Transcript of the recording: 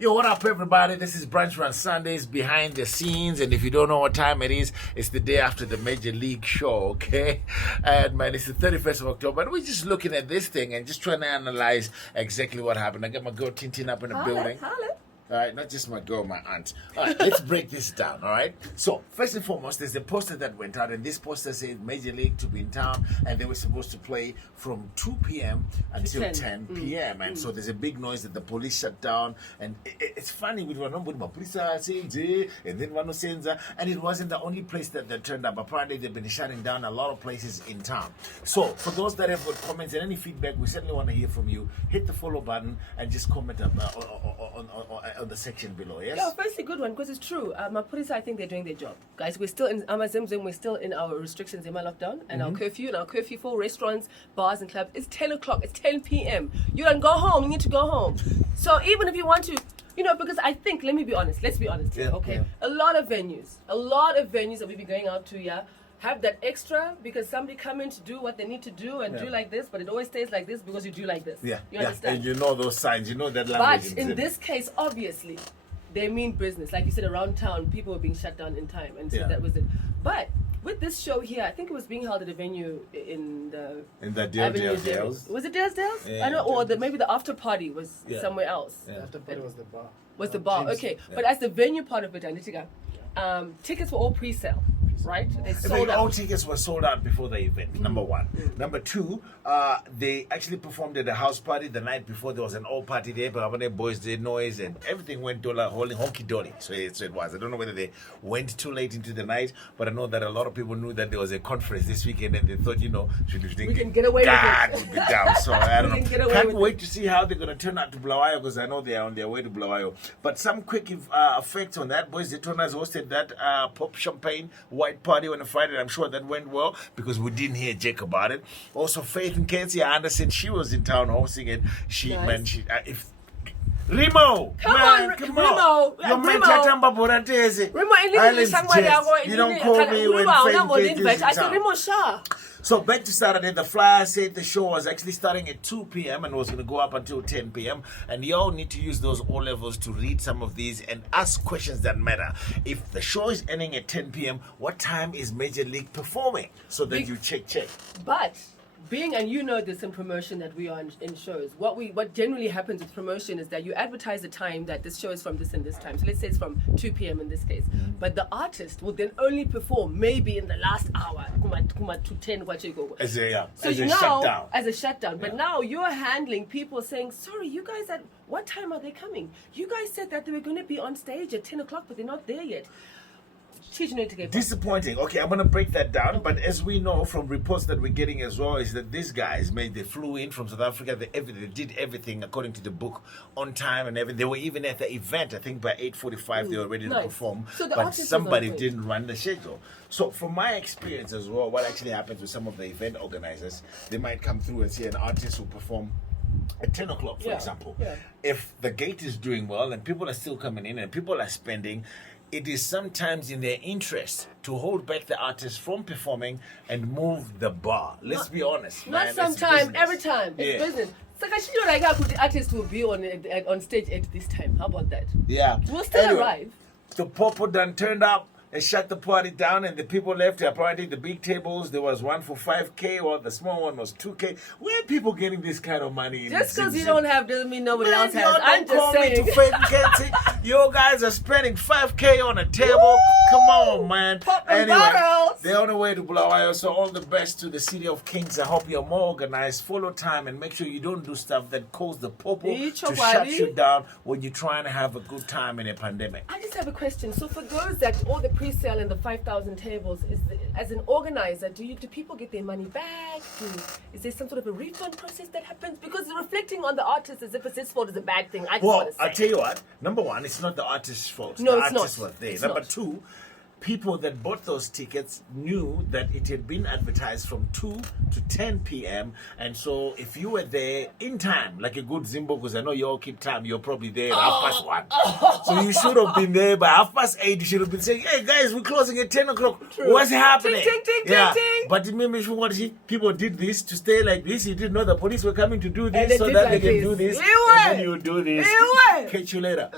Yo, what up, everybody? This is Brunch Run Sundays behind the scenes. And if you don't know what time it is, it's the day after the Major League show, okay? And man, it's the 31st of October. And we're just looking at this thing and just trying to analyze exactly what happened. I got my girl Tintin up in the building. All right, not just my girl, my aunt. All right, let's break this down, all right? So, first and foremost, there's a poster that went out, and this poster says Major League to be in town, and they were supposed to play from 2 p.m. until 10 p.m. And so there's a big noise that the police shut down, and it's funny, we were not with my police saying, and then one was saying, and it wasn't the only place that they turned up. Apparently, they've been shutting down a lot of places in town. So, for those that have got comments and any feedback, we certainly want to hear from you. Hit the follow button and just comment on the section below, yes? Yeah, firstly, good one, because it's true. My police, I think they're doing their job. Guys, we're still in Amazimzim, we're still in our restrictions in my lockdown and our curfew. And our curfew for restaurants, bars and clubs is 10 o'clock, it's 10 p.m. You don't go home, you need to go home. So even if you want to, because I think, let's be honest here, okay? Yeah. A lot of venues that we've been going out to, have that extra because somebody come in to do what they need to do and do like this, but it always stays like this because you do like this. You understand? And you know those signs, you know that language. But in this case, obviously, they mean business. Like you said, around town, people were being shut down in time, and so that was it. But with this show here, I think it was being held at a venue in the Dales. Was it Dales? Yeah, I don't know, or maybe the after party was somewhere else. The after party was the bar. Was the bar, okay. Yeah. But as the venue part of it, tickets were all pre-sale. Right? They sold out. All tickets were sold out before the event, number one. Number two, they actually performed at a house party the night before. There was an all party there, but the boys did noise and everything went honky dory. So it was. I don't know whether they went too late into the night, but I know that a lot of people knew that there was a conference this weekend and they thought, we can get away with it. Would be down. So I don't know. Can't wait to see how they're going to turn out to Bulawayo because I know they are on their way to Bulawayo. But some quick effects on that. Boys Detonas hosted that pop champagne white party on a Friday. I'm sure that went well because we didn't hear Jake about it. Also, Faith and Kenzie, I understand she was in town hosting it. Remo! Come on! Remo! You don't call me when Faith and Kenzie is in I said, Remo Shah. So back to Saturday, the flyer said the show was actually starting at 2 p.m. and was going to go up until 10 p.m. And y'all need to use those O-levels to read some of these and ask questions that matter. If the show is ending at 10 p.m., what time is Major League performing? So that you check. But and you know this in promotion that we are in shows, what generally happens with promotion is that you advertise the time that this show is from this and this time. So let's say it's from 2 p.m. in this case. But the artist will then only perform maybe in the last hour, to 10, as a shutdown. But now you're handling people saying, sorry, you guys, at what time are they coming? You guys said that they were going to be on stage at 10 o'clock, but they're not there yet. Disappointing. Okay, I'm going to break that down. But as we know from reports that we're getting as well, is that these guys they flew in from South Africa. They did everything according to the book on time and everything. They were even at the event. I think by 8:45 they were ready to perform. So but somebody didn't run the schedule. So from my experience as well, what actually happens with some of the event organizers, they might come through and see an artist who perform at 10 o'clock, for example. If the gate is doing well and people are still coming in and people are spending, it is sometimes in their interest to hold back the artist from performing and move the bar. Let's be honest. Not sometimes, every time. It's business. So the artist will be on stage at this time. How about that? Yeah. We'll still arrive. The popo done turned up. They shut the party down and the people left. Apparently the big tables, there was one for 5K or the small one was 2K. Where are people getting this kind of money? Just because you don't have doesn't mean nobody else has. I'm just saying. You guys are spending 5K on a table. Woo! Come on, man. They're on the way to Bulawayo, so all the best to the City of Kings. I hope you're more organized. Follow time and make sure you don't do stuff that cause the popo to shut you down when you're trying to have a good time in a pandemic. I just have a question. So for those that all the pre-sale and the 5,000 tables, as an organizer, do people get their money back? Is there some sort of a refund process that happens? Because reflecting on the artist as if it's his fault is a bad thing. I just want to say. I'll tell you what. Number one, it's not the artist's fault. No, the it's artist not. was there. It's Number not. two, people that bought those tickets knew that it had been advertised from 2 to 10 p.m. And so if you were there in time, like a good Zimbo, because I know you all keep time, you're probably there at 1:30. So you should have been there by 8:30. You should have been saying, hey guys, we're closing at 10 o'clock. True. What's happening? Ting, ting, ting, ting, ting. But maybe people did this to stay like this. You didn't know the police were coming to do this they so did that like they can this. do this. You And then were. you do this. You were. Catch you later.